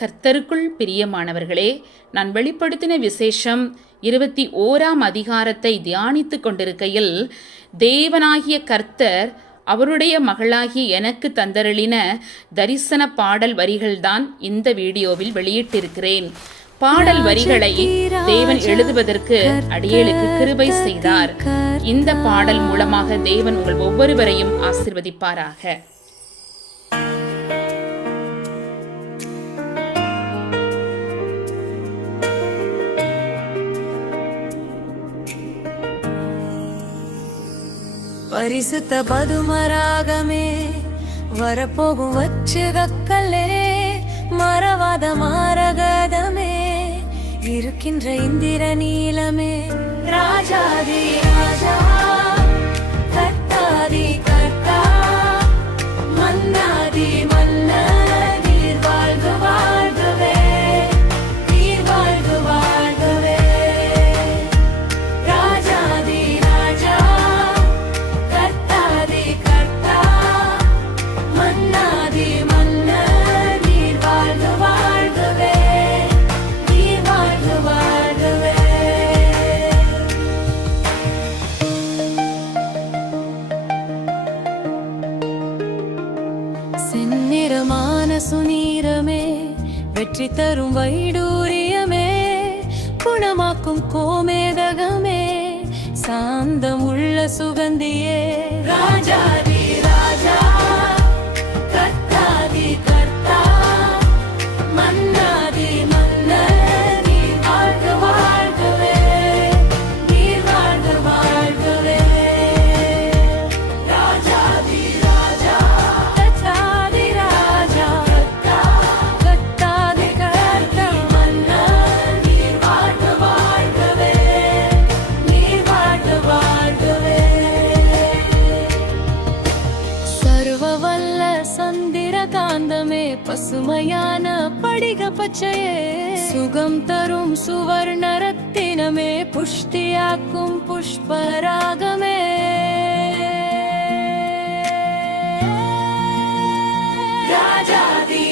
கர்த்தருக்குள் பிரியமானவர்களே, நான் வெளிப்படுத்தின விசேஷம் 21ஆம் அதிகாரத்தை தியானித்து கொண்டிருக்கையில் தேவனாகிய கர்த்தர் அவருடைய மகளாகிய எனக்கு தந்தருளின தரிசன பாடல் வரிகள்தான் இந்த வீடியோவில் வெளியிட்டிருக்கிறேன். பாடல் வரிகளை தேவன் எழுதுவதற்கு அடியேளுக்கு கிருபை செய்தார். இந்த பாடல் மூலமாக தேவன் உங்கள் ஒவ்வொருவரையும் ஆசீர்வதிப்பாராக. பரிசுத்த பதுமராகமே வரப்போகும் வச்சுகக்கல்லே மறவாத மாரகதமே இருக்கின்ற இந்திர நீலமே ராஜாதி ராஜா கர்த்தாதி கர்த்தா மன்னாதி மன்னா நீர் வாழ்க வாழ்கவே நீர் வாழ்க வாழ்கவே ராஜாதி ராஜா கர்த்தாதி கர்த்தா மன்னாதி மன்னா நீர் வாழ்க வாழ்கவே நீர் வாழ்க வாழ்கவே. செந்நிறமான சுநீரமே வெற்றி தரும் வைடூரியமே குணமாக்கும் கோமேதகமே சாந்தம் உள்ள சுகந்தியே ராஜாதி ராஜா கர்த்தாதி கர்த்தா மன்னாதி மன்னா நீர் வாழ்க வாழ்கவே நீர் வாழ்க வாழ்கவே ராஜாதி ராஜா கர்த்தாதி ராஜா கர்த்தாதி கர்த்தா மன்னா நீர் வாழ்க வாழ்கவே நீர் வாழ்க வாழ்கவே. சர்வவல்ல சந்திர காந்தமே பசுமையான படிக பச்சையே சுகம் தரும் சுவர்ண ரத்தினமே புஷ்டியாக்கும் புஷ்பராகமே ராஜாதி